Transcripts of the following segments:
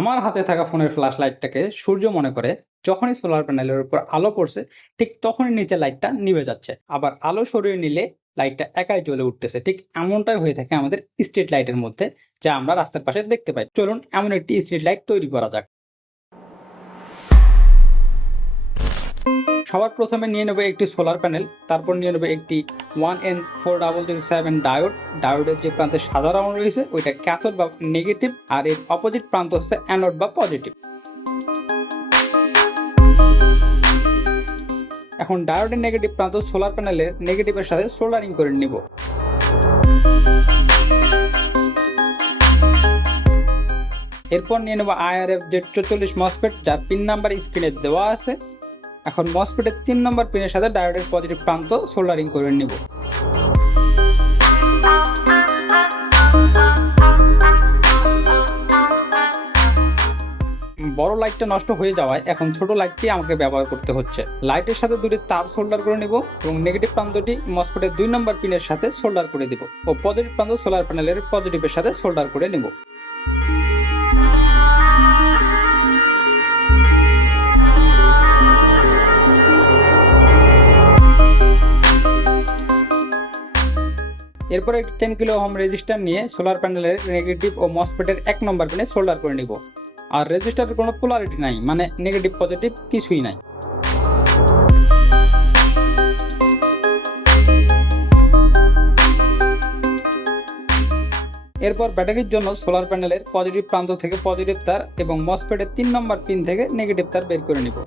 আমার হাতে থাকা ফোনের ফ্ল্যাশ লাইটটাকে সূর্য মনে করে যখনই সোলার প্যানেলের উপর আলো পড়ছে ঠিক তখনই নিচে লাইটটা নিভে যাচ্ছে, আবার আলো সরিয়ে নিলে লাইটটা একাই জ্বলে উঠতেছে। ঠিক এমনটাই হয়ে থাকে আমাদের স্ট্রিট লাইটের মধ্যে, যা আমরা রাস্তার পাশে দেখতে পাই। চলুন এমন একটি স্ট্রিট লাইট তৈরি করা যাক। সবার প্রথমে নিয়ে নেব একটি সোলার প্যানেল, তারপর নিয়ে নেব একটি 1N4007 ডায়োড। ডায়োডের যে প্রান্তে সাদা রং রয়েছে ওইটা ক্যাথোড বা নেগেটিভ, আর এর অপোজিট প্রান্ত হচ্ছে অ্যানোড বা পজিটিভ। এখন ডায়োডের নেগেটিভ প্রান্ত সোলার প্যানেলের নেগেটিভের সাথে সোল্ডারিং করে নিব। এরপর নিয়ে নেব IRF Z44 মসফেট, যার পিন নাম্বার স্ক্রিনে দেওয়া আছে। এখন মসফেটের 3 নম্বর পিনের সাথে ডায়োডের পজিটিভ প্রান্ত সোল্ডারিং করে নিব। বড় লাইটটা নষ্ট হয়ে যাওয়ায় এখন ছোট লাইটটি আমাকে ব্যবহার করতে হচ্ছে। লাইটের সাথে দুটি তার সোল্ডার করে নিব এবং নেগেটিভ প্রান্তটি মসফেটের 2 নম্বর পিনের সাথে সোল্ডার করে দিব ও পজিটিভ প্রান্ত সোলার প্যানেলের পজিটিভের সাথে সোল্ডার করে নিব। এরপর একটি 10 কিলো ওহম রেজিস্টার নিয়ে সোলার প্যানেলের নেগেটিভ ও মসফেটের 1 নম্বর পিনে সোল্ডার করে নিব। আর রেজিস্টারের কোনো পোলারিটি নাই, মানে নেগেটিভ পজিটিভ কিছুই নাই। এরপর ব্যাটারির জন্য সোলার প্যানেলের পজিটিভ প্রান্ত থেকে পজিটিভ তার এবং মসফেটের 3 নম্বর পিন থেকে নেগেটিভ তার বের করে নিব।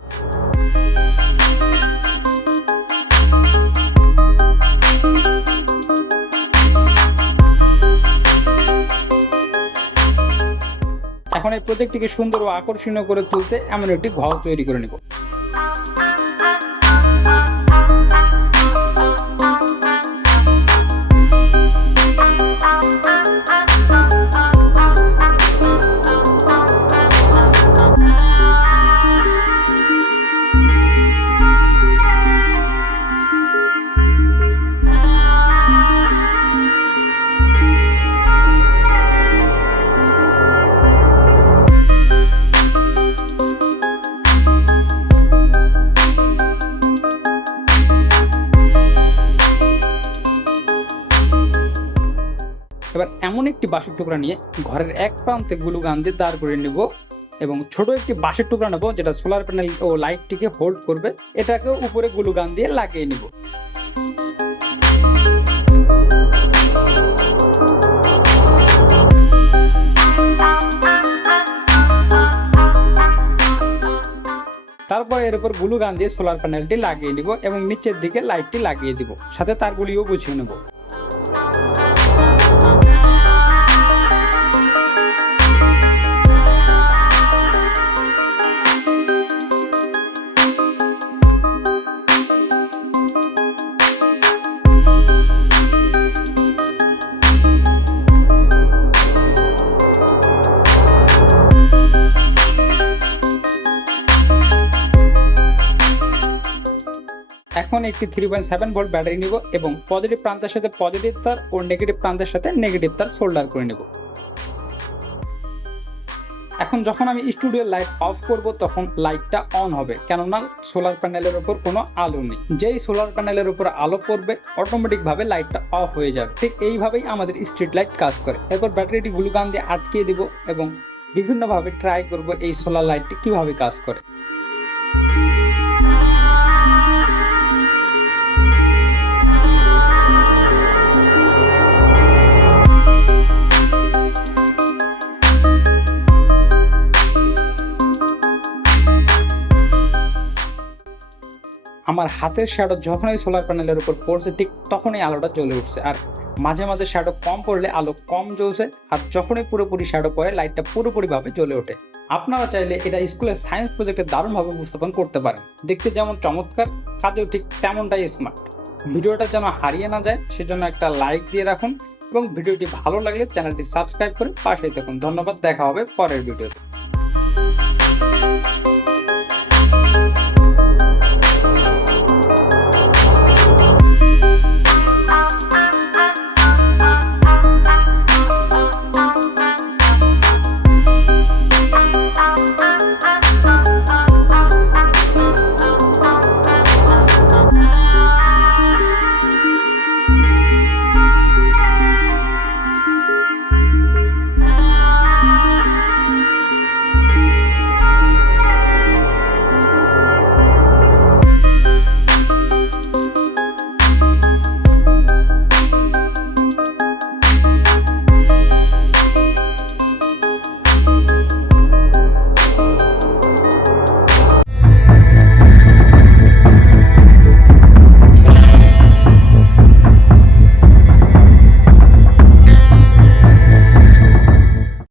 এখন এই প্রজেক্টটিকে সুন্দর ও আকর্ষণীয় করে তুলতে এমন একটি ঘর তৈরি করে নিব। এবার এমন একটি বাঁশের টুকরা নিয়ে ঘরের এক প্রান্তে গ্লু গান দিয়ে দাঁড় করে নেব এবং ছোট একটি বাঁশের টুকরা নেব যেটা সোলার প্যানেল ও লাইটটিকে হোল্ড করবে। এটাকে উপরে গ্লু গান দিয়ে লাগিয়ে নিব। তারপর এর উপর গ্লু গান দিয়ে সোলার প্যানেলটি লাগিয়ে নিব এবং নিচের দিকে লাইটটি লাগিয়ে দিব, সাথে তারগুলিও গুছিয়ে নেব। এখন একটি 3.7 ভোল্ট ব্যাটারি নিব এবং পজিটিভ প্রান্তের সাথে পজিটিভ তার ও নেগেটিভ প্রান্তের সাথে নেগেটিভ তার সোল্ডার করে নেব। এখন যখন আমি স্টুডিওর লাইট অফ করব তখন লাইটটা অন হবে, কেননা সোলার প্যানেলের উপর কোনো আলো নেই। যেই সোলার প্যানেলের উপর আলো পড়বে অটোমেটিকভাবে লাইটটা অফ হয়ে যাবে। ঠিক এইভাবেই আমাদের স্ট্রিট লাইট কাজ করে। এরপর ব্যাটারিটি গ্লু গান দিয়ে আটকিয়ে দিব এবং বিভিন্নভাবে ট্রাই করব এই সোলার লাইটটি কিভাবে কাজ করে। আমার হাতের শ্যাডো যখনই সোলার প্যানেলের উপর পড়ছে ঠিক তখনই আলোটা জ্বলে উঠছে, আর মাঝে মাঝে শ্যাডো কম পড়লে আলো কম জ্বলছে, আর যখনই পুরোপুরি শ্যাডো পড়ে লাইটটা পুরোপুরিভাবে জ্বলে ওঠে। আপনারা চাইলে এটা স্কুলের সায়েন্স প্রজেক্টে দারুণভাবে উপস্থাপন করতে পারেন। দেখতে যেমন চমৎকার, কাজেও ঠিক তেমনটাই স্মার্ট। ভিডিওটা যেন হারিয়ে না যায় সেজন্য একটা লাইক দিয়ে রাখুন এবং ভিডিওটি ভালো লাগলে চ্যানেলটি সাবস্ক্রাইব করে পাশেই থাকুন। ধন্যবাদ, দেখা হবে পরের ভিডিওতে।